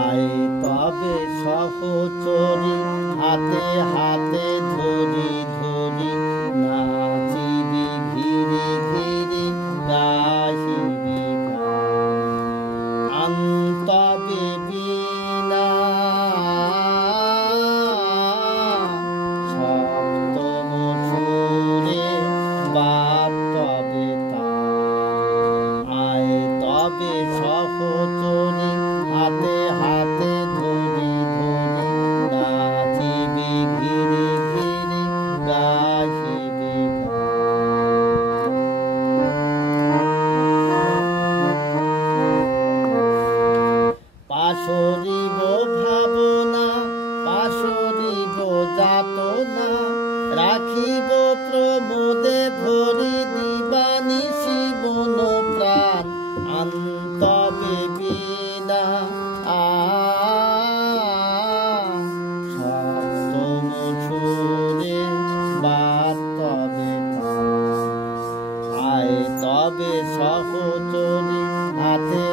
আয় তবে সহচরী হাতে হাতে ধরি ধরি নাচিবি ঘিরে ঘিরে গাহিবি আন্তবে বীণা সপ্তম সুরে বাপ তবে আয় তবে সহচরী হাতে হাতে ধরি ধরি নাচিবি ঘিরে ঘিরে গাহিবি পাশরিব ভাবনা পাশরিব যাতনা রাখিব প্রমোদে ভরি দিবানিশি মন প্রাণ আন্তবে বীণা সপ্তম সুরে বাপ তবে আয় তবে সহচরী হাতে